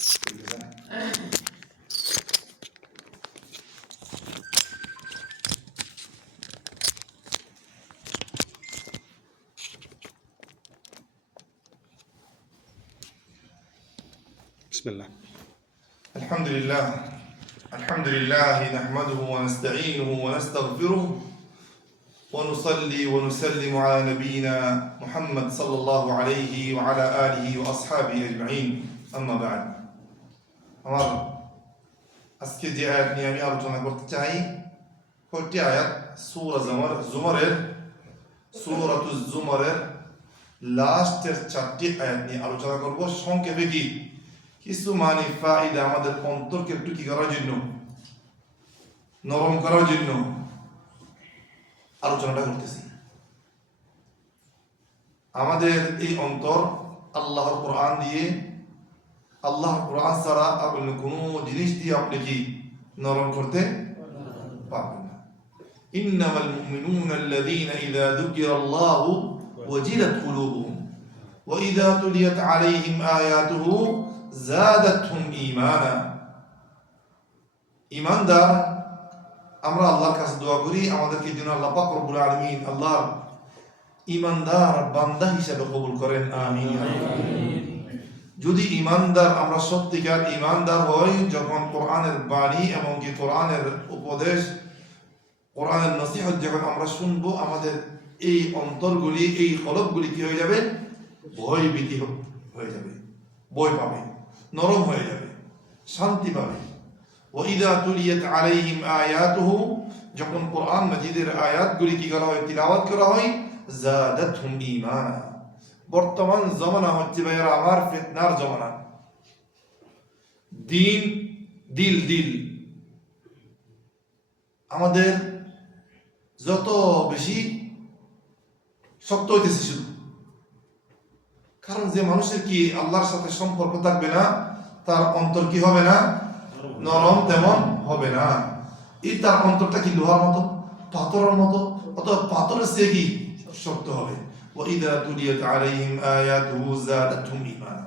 بسم الله. الحمد لله نحمده ونستعينه ونستغفره ونصلي ونسلم على نبينا محمد صلى الله عليه وعلى آله وأصحابه أجمعين أما بعد আমার আজকে যে আয়াত নিয়ে আমি আলোচনা করতে চাই কয়টি আয়াত সূরাতুজ জুমারের লাস্টের 4টি আয়াত নিয়ে আলোচনা করব সংক্ষেপে কি কিছু মানি ফায়দা আমাদের অন্তরকে একটু কি করার জন্য নরম করার জন্য আলোচনাটা করতেছি। আমাদের এই অন্তর আল্লাহর কোরআন দিয়ে আল্লাহর কোরআন ছাড়া আর অন্য কোনো জিনিস দিয়ে আপনি কি নরম করতে পারবেন না। ইন্নামাল মুমিনুনা আল্লাযীনা ইযা যুকিরাল্লাহু ওয়াজিলাত কুলুবুহুম ওয়া ইযা তুলিয়াত আলাইহিম আয়াতুহু যাদাতহুম ঈমানা। ঈমানদার আমরা আল্লাহর কাছে দোয়া করি আমাদেরকে যেন আল্লাহ পাক রব্বুল আলামিন আল্লাহর ঈমানদার বান্দা হিসেবে কবুল করেন, আমিন। যদি ঈমানদার আমরা সত্যিকার ঈমানদার হই যখন কোরআনের বাণী এবং কি কোরআনের উপদেশ কোরআনের নসিহত যখন আমরা শুনবো আমাদের এই অন্তরগুলি এই কলবগুলি কি হয়ে যাবে, ভয় ভীতি হয়ে যাবে, ভয় পাবে, নরম হয়ে যাবে, শান্তি পাবে। ওয়াইদা তুলিয়াত আলাইহিম আয়াতুহু যখন কোরআন মাজিদের আয়াতগুলি কি করা হয়, তিলাওয়াত করা হয়, যাদাতহুম ঈমানা। বর্তমান জমানা হচ্ছে ভাইরা আমার ফিতনার জমানা। দিল আমাদের যত বেশি শক্ত হইতেছে শুধু, কারণ যে মানুষের কি আল্লাহর সাথে সম্পর্ক থাকবে না তার অন্তর কি হবে না, নরম তেমন হবে না। এই তার অন্তরটা কি লোহার মতো, পাথরের মতো, অথবা পাথরের চেয়ে কি শক্ত হবে। ওয়াইদা তুলিয়াত আলাইহিম আয়াতুহু যাদাতহুম ঈমানা।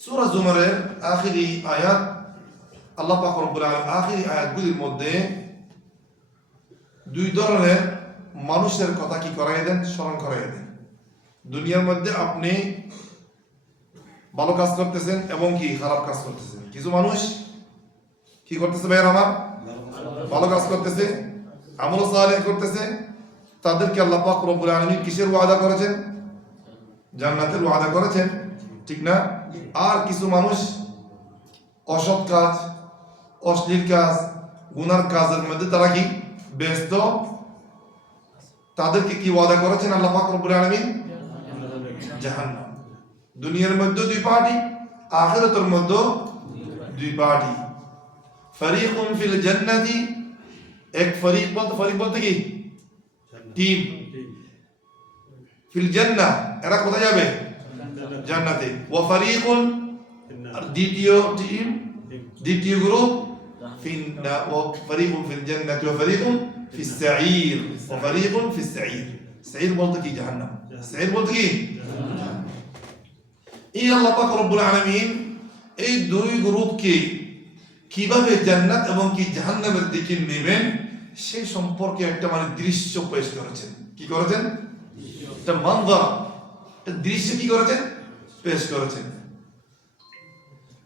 সূরা জুমারের আখিরি আয়াত আল্লাহ পাক রব্বুল আলামিন আখিরি আয়াতগুলির মধ্যে দুই ধরনের মানুষের কথা কি করাই দেন, স্মরণ করাই দেন। দুনিয়ার মধ্যে আপনি ভালো কাজ করতেছেন এবং কি খারাপ কাজ করতেছেন। কিছু মানুষ কি করতেছে ভাইয়ের আমার, ভালো কাজ করতেছে, আমল সালেহ করতেছে, তাদেরকে আল্লাহ পাক রব্বুল আলামিন কিসের ওয়াদা করেছেন, জান্নাতের ওয়াদা করেছেন, ঠিক না? আর কিছু মানুষ অসৎ কাজ, অশ্লীল কাজ, গুনার কাজের মধ্যে তারা কি ব্যস্ত, তাদেরকে কি ওয়াদা করেছেন আল্লাহ পাক রব্বুল আলামিন, জাহান্নাম। দুনিয়ার মধ্যে দুই পার্টি, আখিরাতের মধ্যে দুই পার্টি। ফরিকুন ফিল জান্নাতি, এক ফরিক বলতে কি টিম, ফিল জান্নাহ এরা কোথায় যাবে, জান্নাতে। ওয়া ফরিকুন দ্বিতীয় গ্রুপ ফিন্না, ওয়া ফরিকুন ফিল জান্নাতি ওয়া ফরিকুন ফিস সাঈর, ওয়া ফরিকুন ফিস সাঈর। সাঈর বলতে কি জাহান্নাম, সাঈর বলতে কি। এই আল্লাহ পাক রব্বুল আলামিন এই দুই গ্রুপকে কিভাবে জান্নাত এবং কি জাহান্নামের দিকে নেবেন সেই সম্পর্কে একটা দৃশ্য পেশ করেছেন। কি করেছেন, একটা মনজর, একটা দৃশ্য কি করেছেন, পেশ করেছেন।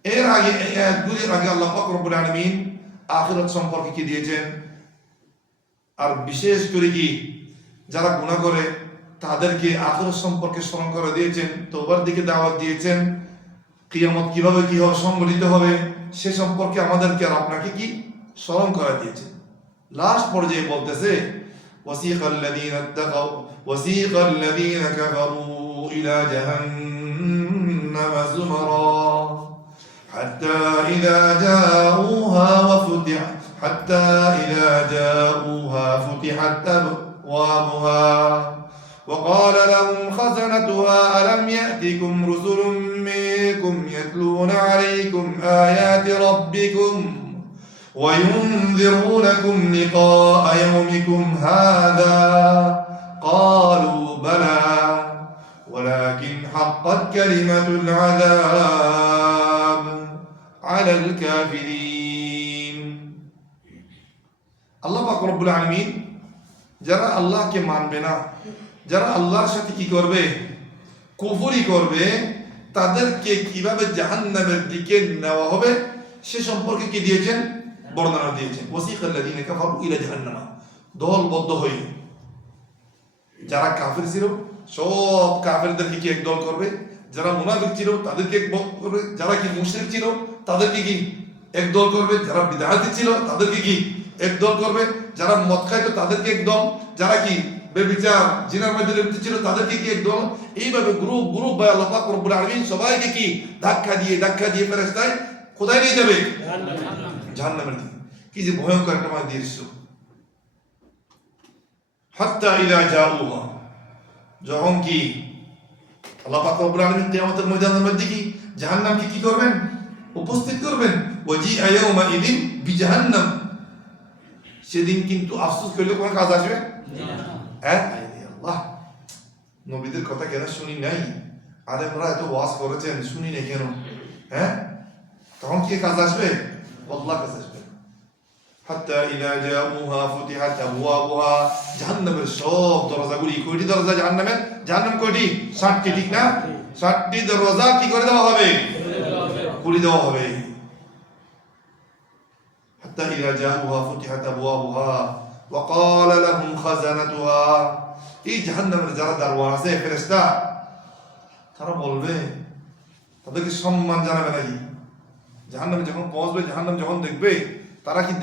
এর আগে এই আয়াতগুলির আগে আল্লাহ পাক রব্বুল আলামিন আখিরাত সম্পর্কে কি দিয়েছেন, আর বিশেষ করে কি যারা গুনাহ করে তাদেরকে আখিরাত সম্পর্কে স্মরণ করে দিয়েছেন, তওবার দিকে দাওয়াত দিয়েছেন, কিয়ামত কিভাবে কি হবে, সংগঠিত হবে সে সম্পর্কে আমাদেরকে আর আপনাকে কি স্মরণ করে দিয়েছেন। লাস্ট পর্যায়ে বলতেছে ওয়াসিকাল লাযীনা কাফারু ইলা জাহান্নাম যুমারা হাত্তা ইযা জাউহা ফুতিহাত আবওয়াবুহা وقال لهم خزنتها ألم يأتكم رسل منكم يتلون عليكم آيات ربكم وينذرونكم لقاء يومكم هذا قالوا بلى ولكن حقت كلمة العذاب على الكافرين আল্লাহ পাক রব্বুল আলামিন যারা আল্লাহকে মানবে না, যারা আল্লাহর সাথে কি করবে, কুফরি করবে, তাদেরকে কিভাবে জাহান্নামের দিকে নেওয়া হবে সে সম্পর্কে কি দিয়েছেন, বর্ণনা দিয়েছেন। ওয়াসিকাল্লাযীনা কাফারু ইলা জাহান্নামা, দলবদ্ধ হয়ে যারা কাফের ছিল সব কাফেরদেরকে কি একদল করবে, যারা মুনাফিক ছিল তাদেরকে একদল করবে, যারা কি মুশরিক ছিল তাদেরকে কি একদল করবে, যারা বিদআতি ছিল তাদেরকে কি একদল করবে, যারা মদ খাইতো তাদেরকে একদল, যারা কি বেবিচার জিনার মধ্যে লিপ্ত ছিল তাদেরকে কি একদল। এইভাবে গ্রুপ গ্রুপ বাই আল্লাহ পাক রব্বুল আলামিন সবাইকে কি ধাক্কা দিয়ে ফেরেশতায় কোথায় নিয়ে যাবে, জাহান্নামের দিকে। কি যে ভয়ঙ্কর একটা দৃশ্য। হাত্তা ইলা জাউহা, যখন কি আল্লাহ পাক রব্বুল আলামিন কিয়ামতের ময়দানের মধ্যে কি জাহান্নামকে কি করবেন, উপস্থিত করবেন। ওয়াজিআ ইয়াউমা ইযিন বিজাহান্নাম, সেদিন কিন্তু আফসোস করলে কোনো কাজ আসবে না। আল্লাহ, নবীদের কথা কেন শুনি নাই, আলেমরা এত ওয়াজ করেছেন শুনি নাই কেন? তখন কি কাজ আসবে? আল্লাহ কাজ আসবে। হাত্তা ইযা জাউহা ফুতিহাত আবওয়াবুহা, জাহান্নামের সব দরজাগুলি, কয়টি দরজা জাহান্নামের? জাহান্নাম কয়টি? 7টি, ঠিক না? 7টি দরজা কি করে দেওয়া হবে, খুলে দেওয়া হবে। হাত্তা ইযা জাউহা ফুতিহাত আবওয়াবুহা ওয়া ক্বালা লাহুম খাজানাতুহা, এই জাহান্নামের যারা দারওয়ান আছে ফেরেশতা, তারা বলবে, তাদেরকে সম্মান জানাবে নাকি? জাহান্নামে যখন পৌঁছবে, জাহান্নাম যখন দেখবে, তারা কি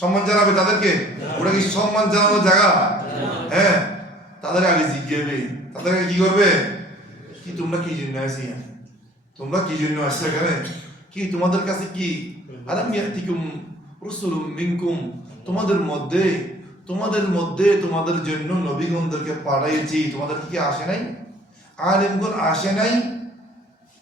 সম্মান জানাবে তাদেরকে? ওটা কি সম্মান জানানোর জায়গা? তাদের আগে জিজ্ঞাসা, তাদেরকে কি করবে, কি তোমরা কি জন্য আসি, তোমরা কি জন্য আসছো এখানে, কি তোমাদের কাছে কি আলাম ইয়াতিকুম রাসূলুম মিনকুম, তোমাদের মধ্যে তোমাদের জন্য নবীগণদেরকে পাঠাইছি, তোমাদের কি আসে নাই? আলেমগণ আসে নাই?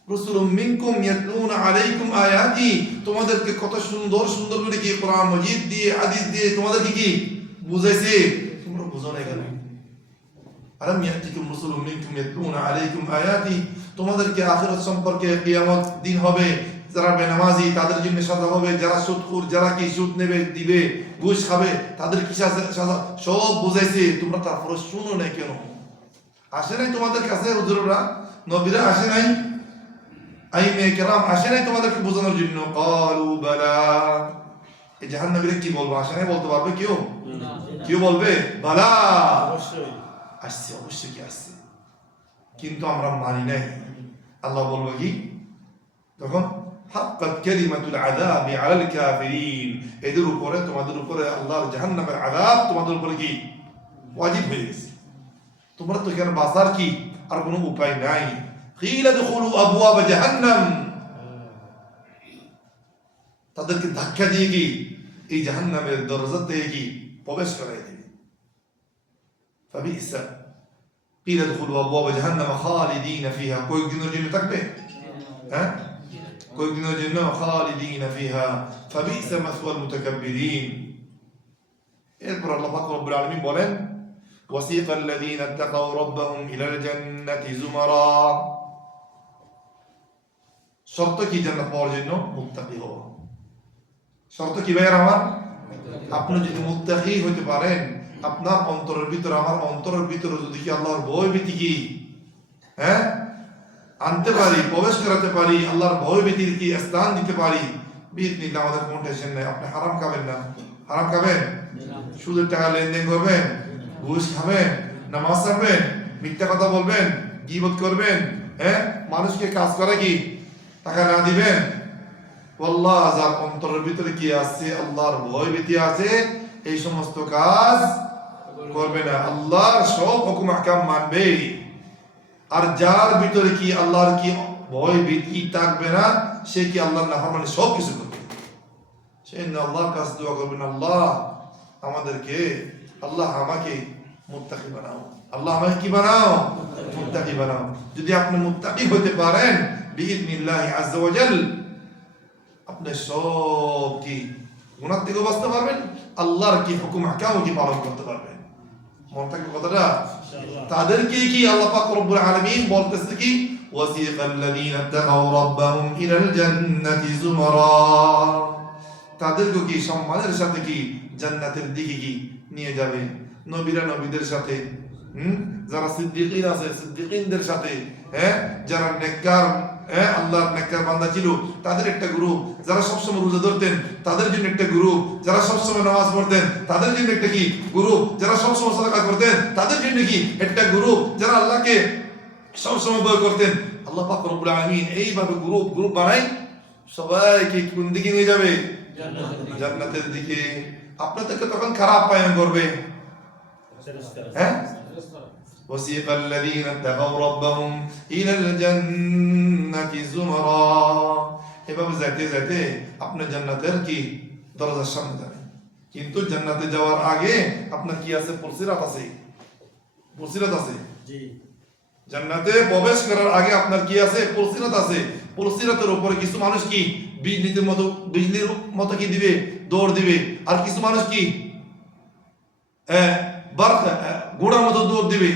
রাসূলুম মিনকুম ইয়াতলুনা আলাইকুম আয়াতি, তোমাদেরকে কত সুন্দর সুন্দর করে কি কোরআন মাজিদ দিয়ে হাদিস দিয়ে তোমাদেরকে কি বুঝাইছে, তোমরা বুঝো না কেন? আলাম ইয়াতিকুম রাসূলুম মিনকুম ইয়াতলুনা আলাইকুম আয়াতি, তোমাদেরকে আখিরাত সম্পর্কে কিয়ামত দিন হবে, যারা বেনামাজি তাদের জন্য সাজা হবে, যারা সুদখোর, যারা কি সুদ নেবে দিবে ঘুষ খাবে তাদের কি সাজা সব বুঝাইছে, তোমরা তারপরে শুনো না কেন? আসে নাই তোমাদের কাছে হুজুররা, নবীরা আসে নাই, আইনে কেরাম আসে নাই তোমাদেরকে বোঝানোর জন্য? ক্বালু বালা, এই জাহান্নামীরা কি বলবো, আসে নাই বলতে পারবে কেউ? কেউ বলবে বালা, আসছে, অবশ্যই কি আসছে, কিন্তু আমরা মানি নাই। আল্লাহ বলবো কি তখন, হাক্কাত কালিমাতুল আযাবি আলাল কাফিরিন, এদের উপরে, তোমাদের উপরে আল্লাহর জাহান্নামের আযাব তোমাদের উপরে কি ওয়াজিব হয়ে গেছে, তোমরা তো এখানে বাঁচার কি আর কোনো উপায় নাই। কিলা দুখুলু আবওয়াব জাহান্নাম, তাদেরকে ধাক্কা দিয়ে কি এই জাহান্নামের দরজাতে কি প্রবেশ করাই দিবে। ফাবিসা কিলা দুখুলু আবওয়াব জাহান্নাম খালিদিনা ফিহা, কয়েকদিনের জন্য থাকবে, কয়েকদিনের জন্য, খালিদিনা ফিহা ফাবিসা মাসওয়াল মুতাকাব্বিরিন। এরপর আল্লাহ পাক রব্বুল আলামিন বলেন, ওয়াসিকাল্লাযীনা ইত্তাকাউ রাব্বাহুম ইলাল জান্নাতি যুমারা, শর্ত কি জান্নাত পাওয়ার জন্য? মুত্তাকি হওয়া। শর্ত কি ভাইয়ের আমার? আপনি যদি মুত্তাকি হইতে পারেন, আপনার অন্তরের ভিতরে, আমার অন্তরের ভিতরে যদি কি আল্লাহর ভয় ভীতি কি আনতে পারি, প্রবেশ করাতে পারি, আল্লাহর ভয় ভীতির কি স্থান দিতে পারি, বিইজনিল্লাহ আমাদের কোনো টেনশন নেই। আপনি হারাম খাবেন না, হারাম খাবেন, সুদের টাকা লেনদেন করবেন, ঘুষ খাবেন, নামাজ ছাড়বেন, মিথ্যা কথা বলবেন, গীবত করবেন, মানুষকে কাজ করে কি টাকা না দিবেন, আল্লাহ যার অন্তরের ভিতরে কি আছে, আল্লাহর ভয় ভীতি আছে, এই সমস্ত কাজ করবে না, আল্লাহর সব হুকুম আহকাম মানবে। আর যার ভিতরে কি আল্লাহর কি ভয় ভীতি থাকবে না, সে কি আল্লাহর নাফরমানি সব কিছু করবে। সেই আল্লাহর কাছে দোয়া করবেন, আল্লাহ আমাদেরকে, আল্লাহ আমাকে মুত্তাকি বানাও, আল্লাহ আমাকে কি বানাও, মুত্তাকি বানাও। যদি আপনি মুত্তাকি হতে পারেন বিইজনিল্লাহি আযজা ওয়া জাল, আপনি সব কি গুনাহ থেকে বাঁচতে পারবেন, আল্লাহর কি হুকুম আহকাম কি পালন করতে পারবেন। মন থাকবে কথাটা? তাদেরকে কি আল্লাহ পাক রব্বুল আলামিন বলতেছে কি, وسيق الذين اتقوا ربهم إلى الجنة زمرا তাদেরকে কি সম্মানের সাথে কি জান্নাতের দিকে কি নিয়ে যাবে নবীরা নবীদের সাথে যারা সিদ্দিকিন আছে সিদ্দিকিনদের সাথে যারা নেককার আল্লাহর নেককার বান্দা ছিল তাদের একটা গ্রুপ যারা সবসময় রোজা ধরতেন তাদের জন্য একটা গ্রুপ যারা সবসময় নামাজ পড়তেন তাদের জন্য একটা কি গ্রুপ যারা সবসময় সাদাকা করতেন তাদের জন্য কি একটা গ্রুপ যারা আল্লাহকে সবসময় ভয় করতেন আল্লাহ পাক রব্বুল আলামিন এইভাবে গ্রুপ বানাই সবাইকে কোন দিকে নিয়ে যাবে জান্নাতের দিকে আপনাদেরকে তখন খারাপ পায়ন করবে وسيق الذين اتقوا ربهم إلى الجنة زمرا এভাবে যেতে যেতে আপনি জান্নাতের কি দরজার সামনে যাবেন কিন্তু জান্নাতে যাওয়ার আগে আপনার কি আছে পুরসিরাত আছে জি জান্নাতে প্রবেশ করার আগে আপনার কি আছে পুরসিরাত আছে পুরসিরাতের উপরে কিছু মানুষ কি বিজলির মতো কি দিবে দৌড় দিবে আর কিছু মানুষ কি ঘোড়ার মতো দৌড় দিবে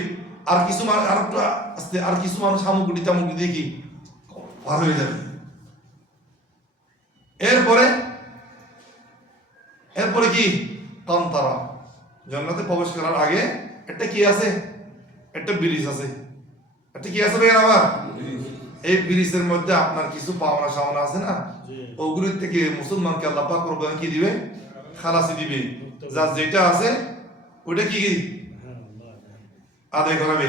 আর কিছু মানুষ আর কিছু মানুষ সামগ্রী দিয়ে কি পার হয়ে যাবে এরপরে কি কান্তারা জান্নাতে প্রবেশ করার আগে একটা কি আছে একটা ব্রিজ আছে একটা কি আছে ভাই আমার এই ব্রিজের মধ্যে আপনার কিছু পাওনা সাওনা আছে না ওগুলো থেকে মুসলমানকে আল্লাহ পাক রব্বুল কি দিবে খালাসি দিবে যার যেটা আছে ওটা কি আদায় করাবে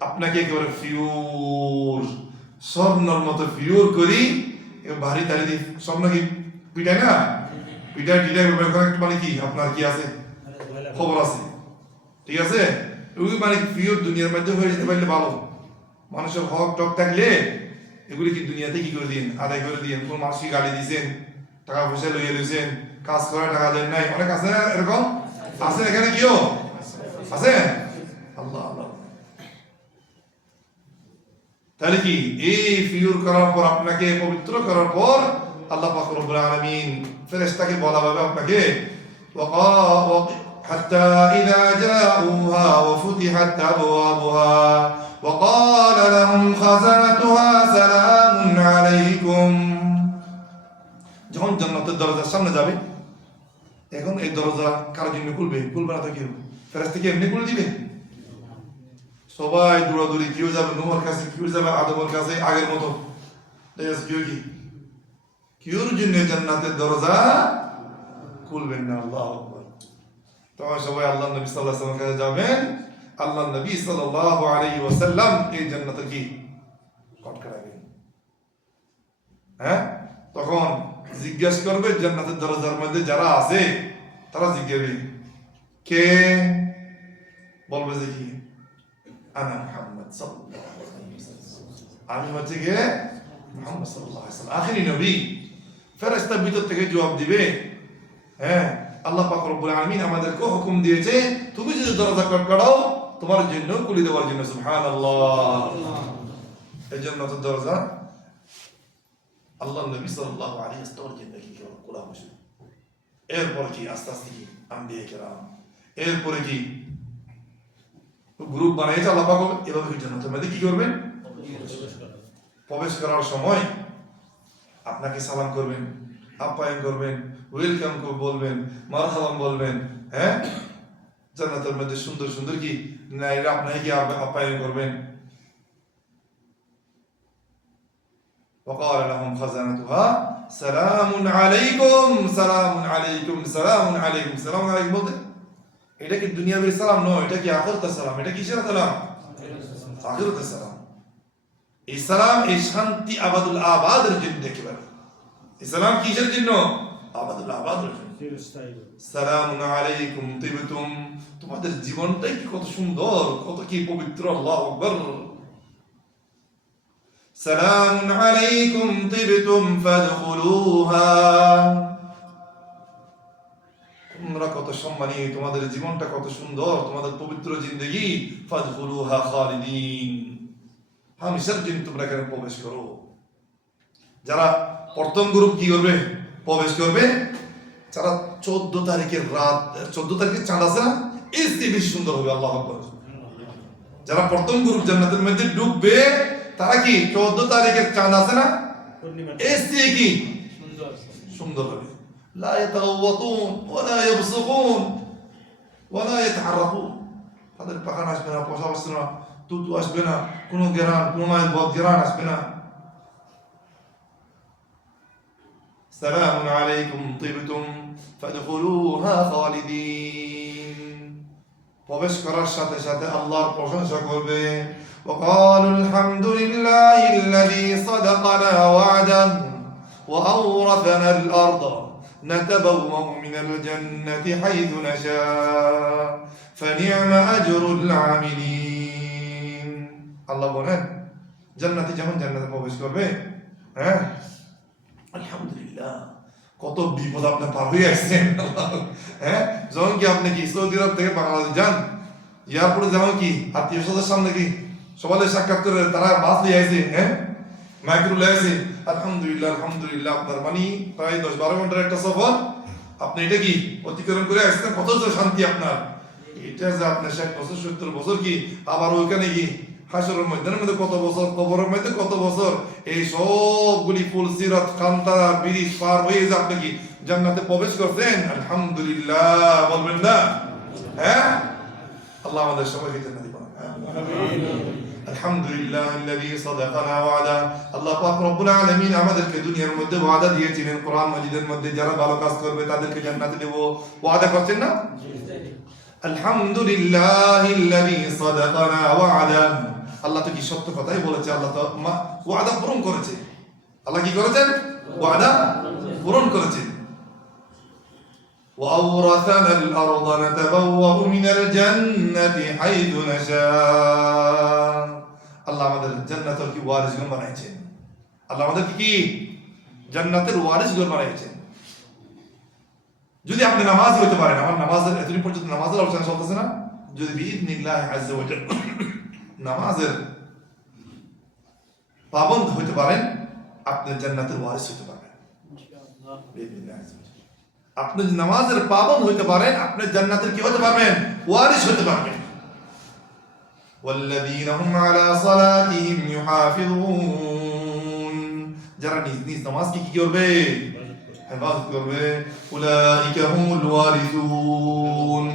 আপনাকে একেবারে ফিউর স্বর্ণর মতো ফিউর করি ভারী তারি দিয়ে স্বর্ণ কি পিটায় না পিটায় মানে কি আপনার কি আছে খবর আছে ঠিক আছে ওই মানে ফিউর দুনিয়ার মধ্যে হয়ে যেতে পারলে ভালো মানুষের হক টক থাকলে এগুলি কি দুনিয়াতে কি করে দিন আদায় করে দিন কোন মানুষ কি গাড়ি দিয়েছেন টাকা পয়সা লইয়ে লইছেন কাজ করে টাকা দেন নাই অনেক আছে না এরকম আছে এখানে কিও আছে আল্লাহ আল্লাহ তাহলে কি এই ফিউর করার পর আপনাকে পবিত্র করার পর আল্লাহ পাক রব্বুল আলামিন ফেরেশতাকে বলা হবে আপনাকে حتى إذا جاءوها وفتحت أبوابها وقال لهم خزنتها سلام عليكم যখন জান্নাতের দরজার সামনে যাবে এখন এই দরজা কার জন্য খুলবে না তো কেউ ফেরেশতা কি এমনি খুলে দিবে সবাই দৌড়াদৌড়ি কেউ যাবে নোহর কাছে কেউ যাবে আদমের কাছে আগের মতো কেউর জন্য জান্নাতের দরজা খুলবেন না আল্লাহু আকবার তখন সবাই আল্লাহ নবী সাল্লাল্লাহু আলাইহি ওয়াসাল্লামের কাছে যাবেন আল্লাহ নবী সাল্লাল্লাহু আলাইহি ওয়াসাল্লাম এই জান্নাতের কি কটকরাবেন তখন জিজ্ঞেস করবে জান্নাতের দরজার মধ্যে যারা আছে তারা জিজ্ঞাসা কে বলবে যে কি আনা মুহাম্মদ সাল্লাল্লাহু আলাইহি ওয়াসাল্লাম আমি হচ্ছে কে মুহাম্মদ সাল্লাল্লাহু আলাইহি ওয়াসাল্লাম আখেরি নবী ফেরেশতা ভিতর থেকে জবাব দিবে আল্লাহ পাক রব্বুল আলামিন আমাদেরকে হুকুম দিয়েছে তুমি যদি দরজা খটখটাও তোমার জন্য খুলে দেওয়ার জন্য সুবহানাল্লাহ এই জন্য তো দরজা আল্লাহ নবী সাল্লাল্লাহু আলাইহি ওয়াসাল্লামের জন্য কি খোলা হয়েছে এরপর কি আস্তে আস্তে কি আম্বিয়া কিরাম এরপরে কি গ্রুপ বানিয়েছে আল্লাহ পাক এভাবে জান্নাতের মধ্যে কি করবেন প্রবেশ করার সময় আপনাকে সালাম করবেন আপ্যায়ন করবেন ওয়েলকাম বলবেন মারহাবান বলবেন জান্নাতের মধ্যে সুন্দর সুন্দর কি নারীরা আপনাকে কি আপ্যায়ন করবেন وقال لهم خزنتها سلام عليكم سلام عليكم سلام عليكم سلام عليكم বলতে এটা কি দুনিয়ার সালাম নয় এটা কি আখিরাতের সালাম এটা কিসের সালাম আখিরাতের সালাম এই সালাম এই শান্তি আবাদুল আবাদের জন্য একেবারে ইসলাম কিসের জন্য আবাদুল আবাদের জন্য সালামুন আলাইকুম তিবতুম তোমাদের জীবনটাই কি কত সুন্দর কত কি পবিত্র আল্লাহু আকবার সালামুন আলাইকুম তিবতুম ফাদখুলুহা তোমরা কত সম্মানী তোমাদের জীবনটা কত সুন্দর তোমাদের পবিত্র জিন্দেগি ফাদখুলুহা খালিদিন হামেশার জন্য তোমরা এখানে প্রবেশ করো যারা প্রথম গ্রুপ কি করবে প্রবেশ করবে যারা 14 তারিখের রাত 14 তারিখের চাঁদ আছে না এই বেশি সুন্দর হবে আল্লাহু আকবার যারা প্রথম গ্রুপ জান্নাতের মধ্যে ঢুকবে তারা কি 14 তারিখের চাঁদ আছে না এর থেকে কি সুন্দর হবে লা ইয়াতাওয়াতুন ওয়ালা ইয়াবসুকুন ওয়ালা ইয়াতাহাররাকুন তাদের পাখান আসবে না পশা আসবে না তুতু আসবে না কোনো গেরান কোনো বদ গেরান আসবে না সালামুন আলাইকুম তিবতুম ফাদখুলুহা খালিদিন প্রবেশ করার সাথে সাথে আল্লাহর প্রশংসা করবে وقالوا الحمد لله الذي صدقنا وعده وأورثنا الأرض نتبوأ من الجنة حيث نشاء فنعم أجر العاملين الله বলেন জান্নাতে যেমন জান্নাতে প্রবেশ করবে হ্যাঁ আলহামদুলিল্লাহ কত বিপদ আপনি পার হয়ে আসছেন হ্যাঁ যখন কি আপনি কি সৌদি আরব থেকে বাংলাদেশ যান এয়ারপোর্টে যেমন কি আত্মীয় স্বজনের সামনে কি সবাই সাক্ষাৎ করে তারা বাস দিয়ে আইছে হ্যাঁ মাইক্রো লিয়ে আইছে আলহামদুলিল্লাহ আলহামদুলিল্লাহ আপনার মানে প্রায় 10-12 ঘন্টার একটা সফর আপনি এটা কি অতিক্রম করে আসছেন কত শান্তি আপনার এটা যে আপনার 60 বছর 70 বছর কি আবার ওইখানে কি হাসরের ময়দানের মধ্যে কত বছর কবরের মধ্যে কত বছর এই সবগুলি ফুল সিরাত কান্তারা ব্রিজ পার হয়ে যে আপনি কি জান্নাতে প্রবেশ করছেন আলহামদুলিল্লাহ বলবেন না হ্যাঁ আল্লাহ আমাদের সবাইকে জান্নাতে বানান আমিন আলহামদুলিল্লাহ الذي صدقنا وعده আল্লাহ পাক রব্বুল আলামিন আমাদেরকে দুনিয়ার মধ্যে ওয়াদা দিয়েছিলেন কোরআন মাজিদের মধ্যে যারা ভালো কাজ করবে তাদেরকে জান্নাতে দেব ওয়াদা করছেন না আলহামদুলিল্লাহ الذي صدقنا وعده আল্লাহ তো কি সত্য কথাই বলেছে আল্লাহ তো ওয়াদা পূরণ করেছে আল্লাহ কি করেছেন ওয়াদা পূরণ করেছেন وأورثنا الأرض نتبوأ من الجنة حيث نشاء আল্লাহ আমাদের জান্নাতের কি ওয়ারিসগণ বানাইছেন আল্লাহ আমাদের কি জান্নাতের ওয়ারিসগণ বানাইছেন যদি আপনি নামাজ হইতে পারেন আমার নামাজের এতদিন পর্যন্ত নামাজের আলোচনা চলতেছে না যদি বিইذنিল্লাহ আযজা ওয়া জাল্লা নামাজের পাবন্দ হইতে পারেন আপনি জান্নাতের ওয়ারিস হইতে পারবেন ইনশাআল্লাহ বিইذنিল্লাহ আযজা ওয়া জাল্লা আপনি নামাজের পাবন্দ হইতে পারেন আপনি জান্নাতের কি হতে পারবেন ওয়ারিস হতে পারবেন والذين هم على صلاتهم يحافظون যারা নিজ নিজ নামাজ কি করবে হেফাজত করবে أولئك هم الوارثون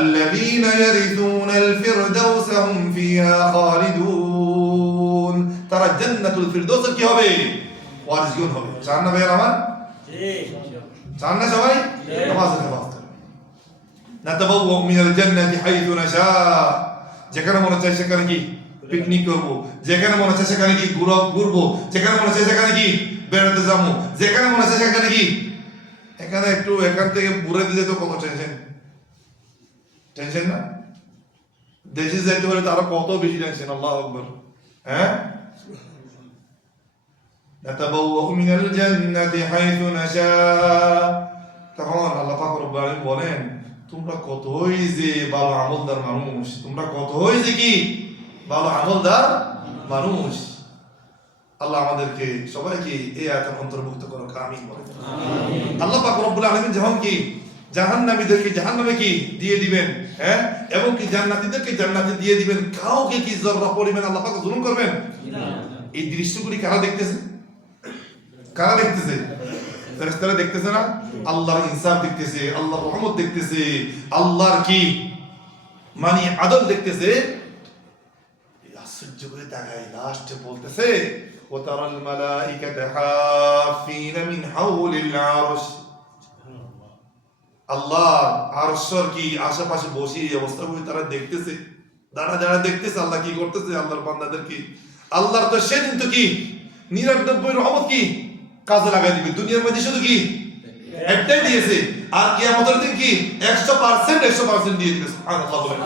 الذين يرثون الفردوس هم فيها خالدون তারা জান্নাতুল ফিরদৌসের কি হবে ওয়ারিসগণ হবে চান না ভাইরা আমার চান না সবাই নামাজের হেফাজত করবে نتبوأ من الجنة حيث نشاء যেখানে মনে চাই সেখানে কি পিকনিক করব যেখানে মনে চাই সেখানে কি ঘুরবো যেখানে মনে চাই সেখানে কি বেড়াতে যাবো যেখানে মনে চাই সেখানে কি এখানে একটু এখান থেকে ঘুরে দিতে তো কত টেনশন না দেশে যাইতে হলে তারা কত বেশি টেনশন আল্লাহু আকবার হ্যাঁ نتبوأ من الجنة حيث نشاء তখন আল্লাহ পাক রব্বুল আলামিন বলেন তোমরা কতই যে ভালো আমলদার মানুষ তোমরা কতই যে কি ভালো আমলদার মানুষ আল্লাহ আমাদেরকে সবাইকে এই আয়াতের অন্তর্ভুক্ত করো আমিন বলেন আমিন আল্লাহ পাক রব্বুল আলামিন যখন কি জাহান্নামীদেরকে জাহান্নামে কি দিয়ে দিবেন হ্যাঁ এবং কি জান্নাতীদেরকে জান্নাতে দিয়ে দিবেন কাউকে কি জররা পরিমাণ আল্লাহ পাক জুলুম করবেন না এই দৃশ্যগুলি কারা দেখতেছে ফেরেশতারা দেখতেছে না আল্লাহর ইনসাফ দেখতেছে আল্লাহর রহমত দেখতেছে আল্লাহর কি মানে আদল দেখতেছে আশ্চর্য করে তাকায় লাস্টে বলতেছে ওয়াতারাল মালাইকাতা হাফিনা মিন হাওলিল আরশ আল্লাহ আরশের কি আশেপাশে বসে এই অবস্থা করে তারা দেখতেছে যারা দেখতেছে আল্লাহ কি করতেছে আল্লাহর বান্দাদের কি আল্লাহর তো সেদিন তো কি 99 রহমত কি কাজে লাগাই দিবে দুনিয়ার মধ্যে শুধু কি একটাই দিয়েছে আর কিয়ামতের দিন কি 100% দিয়ে দিবে সুবহানাল্লাহ বলেন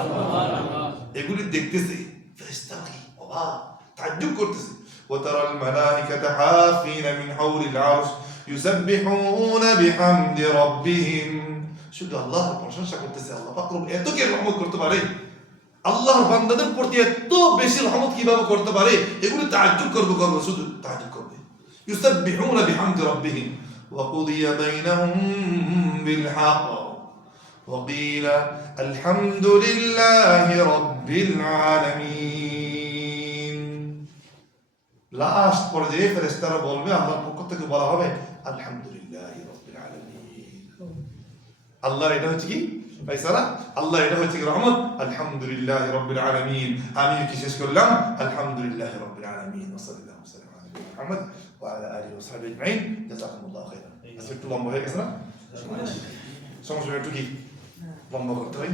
এগুলি দেখতেছে ফেরেশতারা কি অবাক তাজ্জুব করতেছে ওয়াতারাল মালাইকাতা হাফিনা মিন হাওলিল আরশ ইউসাব্বিহুনা বিহামদি রাব্বিহিম শুধু আল্লাহর প্রশংসা করতেছে আল্লাহ পাক এত কি রহমত করতে পারে আল্লাহর বান্দাদের প্রতি এত বেশি রহমত কিভাবে করতে পারে এগুলি তাজ্জুব করবে শুধু তাজ্জুব করবে يسبحون بحمد ربهم وقضي بينهم بالحق وقيل الحمد لله رب العالمين লাস্ট পর্যায়ে ফেরেশতারা বলবে, আল্লাহর পক্ষ থেকে বলা হবে আলহামদুলিল্লাহি রাব্বিল আলামিন। আল্লাহর এটা হচ্ছে কি ফয়সালা, আল্লাহ এটা হচ্ছে কি রহমত। আলহামদুলিল্লাহি রাব্বিল আলামিন, আমি কি শেষ করলাম আলহামদুলিল্লাহি রাব্বিল আলামিন। ওয়া সাল্লাল্লাহু আলা সাইয়্যিদিনা মুহাম্মদ ওয়া আলা আলিহি ওয়া সাহবিহি আজমাইন। জাযাকুমুল্লাহু খাইরান। আজকে একটু লম্বা হয়ে গেছে না? সমস্যা একটু কি লম্বা করতে হয়।